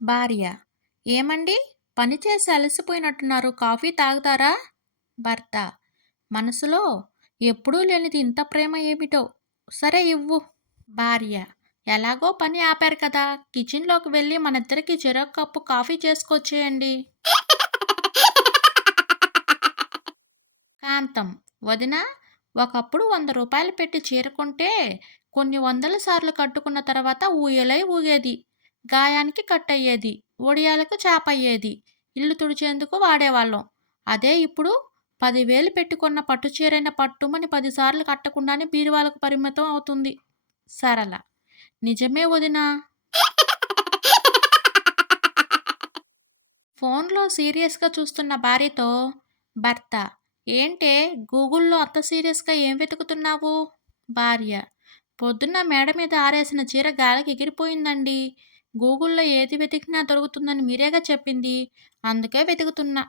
భార్య: ఏమండి, పని చేసి అలసిపోయినట్టున్నారు, కాఫీ తాగుతారా? భర్త మనసులో: ఎప్పుడూ లేనిది ఇంత ప్రేమ ఏమిటో, సరే ఇవ్వు. భార్య: ఎలాగో పని ఆపారు కదా, కిచెన్లోకి వెళ్ళి మనిద్దరికి చెరొక కప్పు కాఫీ చేసుకొచ్చేయండి. కాంతం: వదినా, ఒకప్పుడు ₹100 పెట్టి చీర కొంటే కొన్ని వందల సార్లు కట్టుకున్న తర్వాత ఊయలై ఊగేది, గాయానికి కట్టయ్యేది, ఒడియాలకు చాపయ్యేది, ఇల్లు తుడిచేందుకు వాడేవాళ్ళం. అదే ఇప్పుడు 10,000 పెట్టి కొన్న పట్టు చీరైన పట్టుమని 10 సార్లు కట్టకుండానే బీరువాలకు పరిమితం అవుతుంది. సరళ: నిజమే వదినా. ఫోన్లో సీరియస్గా చూస్తున్న భార్యతో భర్త: ఏంటే, గూగుల్లో అంత సీరియస్గా ఏం వెతుకుతున్నావు? భార్య: పొద్దున్న మేడ మీద ఆరేసిన చీర గాలికి ఎగిరిపోయిందండి. గూగుల్లో ఏది వెతికినా దొరుకుతుందని మీరేగా చెప్పింది, అందుకే వెతుకుతున్నా.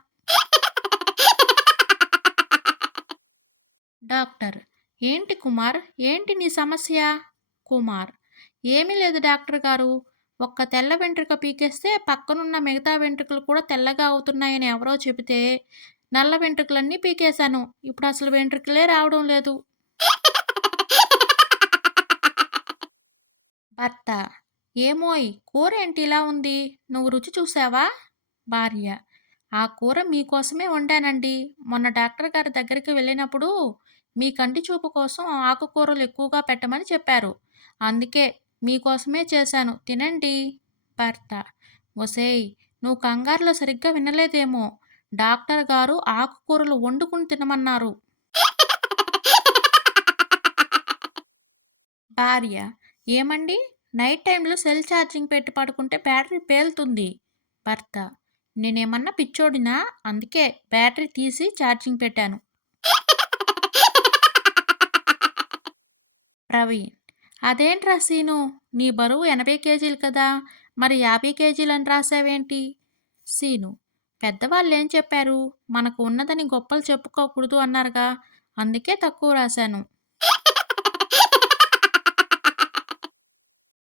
డాక్టర్: ఏంటి కుమార్, ఏంటి నీ సమస్య? కుమార్: ఏమీ లేదు డాక్టర్ గారు, ఒక్క తెల్ల వెంట్రుక పీకేస్తే పక్కనున్న మిగతా వెంట్రుకలు కూడా తెల్లగా అవుతున్నాయని ఎవరో చెబితే నల్ల వెంట్రుకలన్నీ పీకేశాను. ఇప్పుడు అసలు వెంట్రుకలే రావడం లేదు. భర్త: ఏమోయ్, కూర ఏంటి ఇలా ఉంది, నువ్వు రుచి చూసావా? భార్య: ఆ కూర మీకోసమే వండానండి. మొన్న డాక్టర్ గారి దగ్గరికి వెళ్ళినప్పుడు మీ కంటి చూపు కోసం ఆకుకూరలు ఎక్కువగా పెట్టమని చెప్పారు. అందుకే మీకోసమే చేశాను, తినండి. భర్త: ఒసేయ్, నువ్వు కంగారులో సరిగ్గా వినలేదేమో, డాక్టర్ గారు ఆకుకూరలు వండుకుని తినమన్నారు. భార్య: ఏమండి, నైట్ టైంలో సెల్ ఛార్జింగ్ పెట్టి పడుకుంటే బ్యాటరీ పేలుతుంది. భర్త: నేనేమన్నా పిచ్చోడినా, అందుకే బ్యాటరీ తీసి ఛార్జింగ్ పెట్టాను. ప్రవీణ్: అదేంట్రా సీను, నీ బరువు 80 కేజీలు కదా, మరి 50 కేజీలని రాసావేంటి? సీను: పెద్దవాళ్ళేం చెప్పారు, మనకు ఉన్నదని గొప్పలు చెప్పుకోకూడదు అన్నారుగా, అందుకే తక్కువ రాశాను.